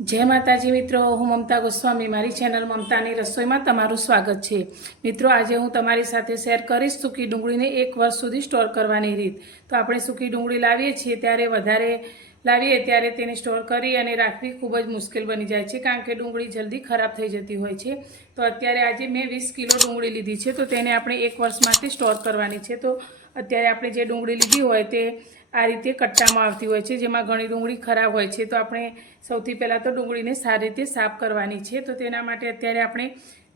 જય માતાજી મિત્રો, હું મમતા ગોસ્વામી. મારી ચેનલ મમતાની રસોઈમાં તમારું સ્વાગત છે. મિત્રો, આજે હું તમારી સાથે શેર કરીશ સૂકી ડુંગળીને એક વર્ષ સુધી સ્ટોર કરવાની રીત. તો આપણે સૂકી ડુંગળી લાવીએ છીએ, ત્યારે વધારે લાવીએ ત્યારે તેને સ્ટોર કરી અને રાખવી ખૂબ જ મુશ્કેલ બની જાય છે, કારણ કે ડુંગળી જલ્દી ખરાબ થઈ જતી હોય છે. તો અત્યારે આજે મેં વીસ કિલો ડુંગળી લીધી છે, તો તેને આપણે એક વર્ષ માટે સ્ટોર કરવાની છે. તો અત્યારે આપણે જે ડુંગળી લીધી હોય તે આ રીતે કટ્ટામાં આવતી હોય છે, જેમાં ઘણી ડુંગળી ખરાબ હોય છે. તો આપણે સૌથી પહેલાં તો ડુંગળીને સારી રીતે સાફ કરવાની છે. તો તેના માટે અત્યારે આપણે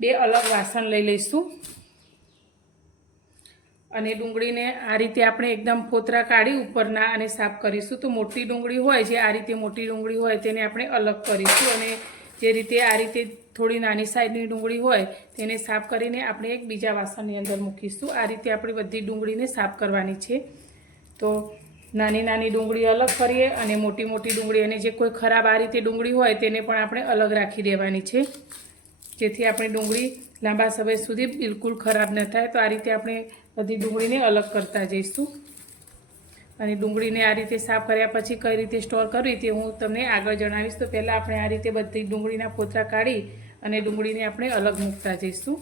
બે અલગ વાસણ લઈ લઈશું. અને ડુંગળીને આ રીતે આપણે એકદમ ફોતરા કાઢી ઉપરના અને સાફ કરીશું. તો મોટી ડુંગળી હોય, જે આ રીતે મોટી ડુંગળી હોય, તેને આપણે અલગ કરીશું અને જે રીતે આ રીતે થોડી નાની સાઈઝની ડુંગળી હોય, તેને સાફ કરીને આપણે એક બીજા વાસણની અંદર મૂકીશું. આ રીતે આપણે બધી ડુંગળીને સાફ કરવાની છે. તો નાની નાની ડુંગળી અલગ કરીએ અને મોટી મોટી ડુંગળી અને જે કોઈ ખરાબ આ રીતે ડુંગળી હોય, તેને પણ આપણે અલગ રાખી દેવાની છે. જેથી આપણી ડુંગળી લાંબા સમય સુધી બિલકુલ ખરાબ ન થાય. તો આ રીતે આપણે બધી ડુંગળીને અલગ કરતા જઈશું. અને ડુંગળીને આ રીતે સાફ કર્યા પછી કઈ રીતે સ્ટોર કરવી તે હું તમને આગળ જણાવીશ. તો પહેલાં આપણે આ રીતે બધી ડુંગળીના પોતરા કાઢી અને ડુંગળીને આપણે અલગ મૂકતા જઈશું.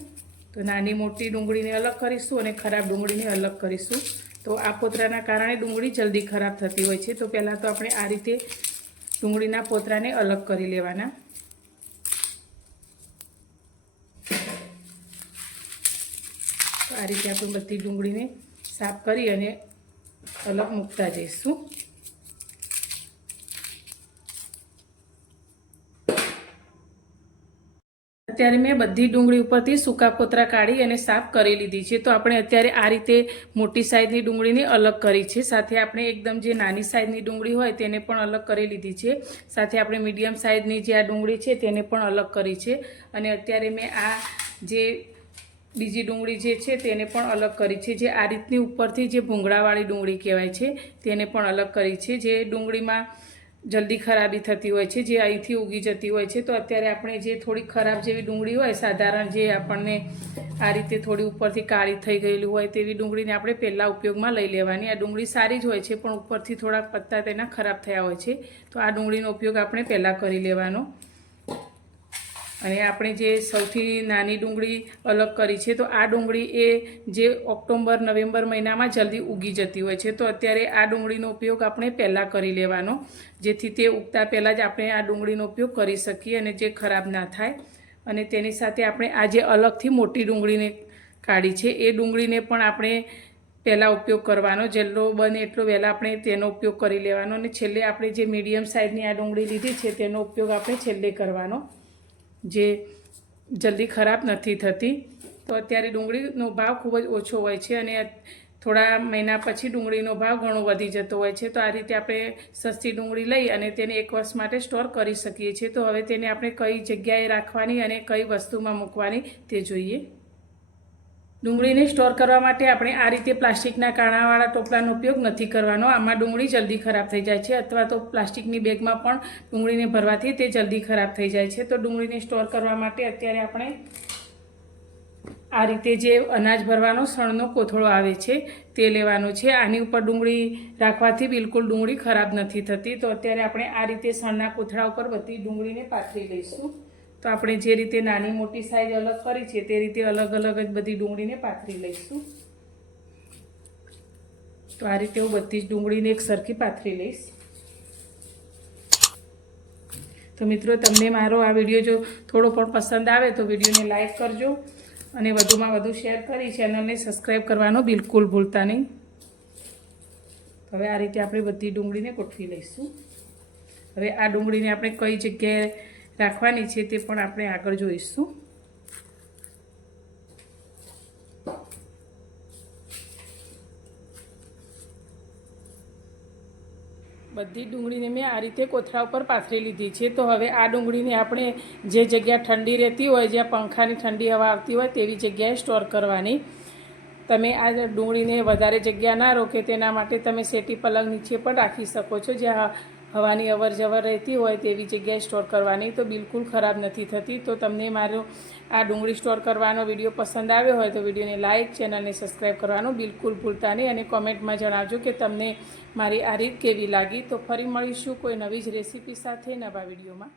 તો નાની મોટી ડુંગળીને અલગ કરીશું અને ખરાબ ડુંગળીને અલગ કરીશું. તો આ પોતરાના કારણે ડુંગળી જલ્દી ખરાબ થતી હોય છે. તો પહેલાં તો આપણે આ રીતે ડુંગળીના પોતરાને અલગ કરી લેવાના. આ રીતે આપણે બધી ડુંગળીને સાફ કરી અને અલગ મૂકતા જઈશું. અત્યારે મેં બધી ડુંગળી ઉપરથી સૂકા કોતરા કાઢી અને સાફ કરી લીધી છે. તો આપણે અત્યારે આ રીતે મોટી સાઈઝની ડુંગળીને અલગ કરી છે. સાથે આપણે એકદમ જે નાની સાઈઝની ડુંગળી હોય તેને પણ અલગ કરી લીધી છે. સાથે આપણે મીડિયમ સાઈઝની જે આ ડુંગળી છે તેને પણ અલગ કરી છે. અને અત્યારે મેં આ જે બીજી ડુંગળી જે છે તેને પણ અલગ કરી છે. જે આ રીતની ઉપરથી જે ભૂંગળાવાળી ડુંગળી કહેવાય છે, તેને પણ અલગ કરી છે. જે ડુંગળીમાં જલ્દી ખરાબી થતી હોય છે, જે અહીંથી ઉગી જતી હોય છે, તો અત્યારે આપણે જે થોડી ખરાબ જેવી ડુંગળી હોય, સાધારણ જે આપણને આ રીતે થોડી ઉપરથી કાળી થઈ ગયેલી હોય તેવી ડુંગળીને આપણે પહેલાં ઉપયોગમાં લઈ લેવાની. આ ડુંગળી સારી જ હોય છે, પણ ઉપરથી થોડાક પત્તા તેના ખરાબ થયા હોય છે, તો આ ડુંગળીનો ઉપયોગ આપણે પહેલાં કરી લેવાનો. અને આપણે જે સૌથી નાની ડુંગળી અલગ કરી છે, તો આ ડુંગળી એ જે ઓક્ટોબર, નવેમ્બર મહિનામાં જલ્દી ઉગી જતી હોય છે, તો અત્યારે આ ડુંગળીનો ઉપયોગ આપણે પહેલાં કરી લેવાનો. જેથી તે ઉગતા પહેલાં જ આપણે આ ડુંગળીનો ઉપયોગ કરી શકીએ અને જે ખરાબ ના થાય. અને તેની સાથે આપણે આ જે અલગથી મોટી ડુંગળીને કાઢી છે, એ ડુંગળીને પણ આપણે પહેલાં ઉપયોગ કરવાનો. જેટલો બને એટલો વહેલા આપણે તેનો ઉપયોગ કરી લેવાનો. અને છેલ્લે આપણે જે મીડિયમ સાઇઝની આ ડુંગળી લીધી છે, તેનો ઉપયોગ આપણે છેલ્લે કરવાનો. જે જલ્દી ખરાબ નથી થતી. તો અત્યારે ડુંગળીનો ભાવ ખૂબ જ ઓછો હોય છે અને થોડા મહિના પછી ડુંગળીનો ભાવ ઘણો વધી જતો હોય છે. તો આ રીતે આપણે સસ્તી ડુંગળી લઈ અને તેને એક વર્ષ માટે સ્ટોર કરી શકીએ છીએ. તો હવે તેને આપણે કઈ જગ્યાએ રાખવાની અને કઈ વસ્તુમાં મૂકવાની તે જોઈએ. ડુંગળીને સ્ટોર કરવા માટે આપણે આ રીતે પ્લાસ્ટિકના કાણાવાળા ટોપલાનો ઉપયોગ નથી કરવાનો. આમાં ડુંગળી જલ્દી ખરાબ થઈ જાય છે અથવા તો પ્લાસ્ટિકની બેગમાં પણ ડુંગળીને ભરવાથી તે જલ્દી ખરાબ થઈ જાય છે. તો ડુંગળીને સ્ટોર કરવા માટે અત્યારે આપણે આ રીતે જે અનાજ ભરવાનો સણનો કોથળો આવે છે તે લેવાનો છે. આની ઉપર ડુંગળી રાખવાથી બિલકુલ ડુંગળી ખરાબ નથી થતી. તો અત્યારે આપણે આ રીતે સણના કોથળા ઉપર બધી ડુંગળીને પાથરી લઈશું. તો આપણે જે રીતે નાની મોટી સાઈઝ અલગ કરી છે તે રીતે અલગ અલગ જ બધી ડુંગળીને પાથરી લઈશું. તો આ રીતે હું બધી જ ડુંગળીને એક સરખી પાથરી લઈશ. તો મિત્રો, તમને મારો આ વીડિયો જો થોડો પણ પસંદ આવે તો વિડીયોને લાઈક કરજો અને વધુમાં વધુ શેર કરી ચેનલને સબસ્ક્રાઈબ કરવાનો બિલકુલ ભૂલતા નહીં. હવે આ રીતે આપણે બધી ડુંગળીને ગોઠવી લઈશું. હવે આ ડુંગળીને આપણે કઈ જગ્યાએ રાખવાની છે તે પણ આપણે આગળ જોઈશું. બધી ડુંગળીને મેં આ રીતે કોથળા ઉપર પાથરી લીધી છે. તો હવે આ ડુંગળીને આપણે જે જગ્યા ઠંડી રહેતી હોય, જ્યાં પંખાની ઠંડી હવા આવતી હોય, તેવી જગ્યાએ સ્ટોર કરવાની. તમે આ ડુંગળીને વધારે જગ્યા ના રોકે, તેના માટે તમે સેટી પલંગ નીચે પણ રાખી શકો છો, જ્યાં હવાની અવર જવર રહેતી હોય તેવી જગ્યાએ સ્ટોર કરવાની તો બિલકુલ ખરાબ નથી થતી. તો તમને મારો આ ડુંગળી સ્ટોર કરવાનો વીડિયો પસંદ આવ્યો હોય તો વિડીયોને લાઇક ચેનલને સબસ્ક્રાઈબ કરવાનું બિલકુલ ભૂલતા નહીં અને કોમેન્ટમાં જણાવજો કે તમને મારી આ રીત કેવી લાગી. તો ફરી મળીશું કોઈ નવી જ રેસીપી સાથે નવા વિડીયોમાં.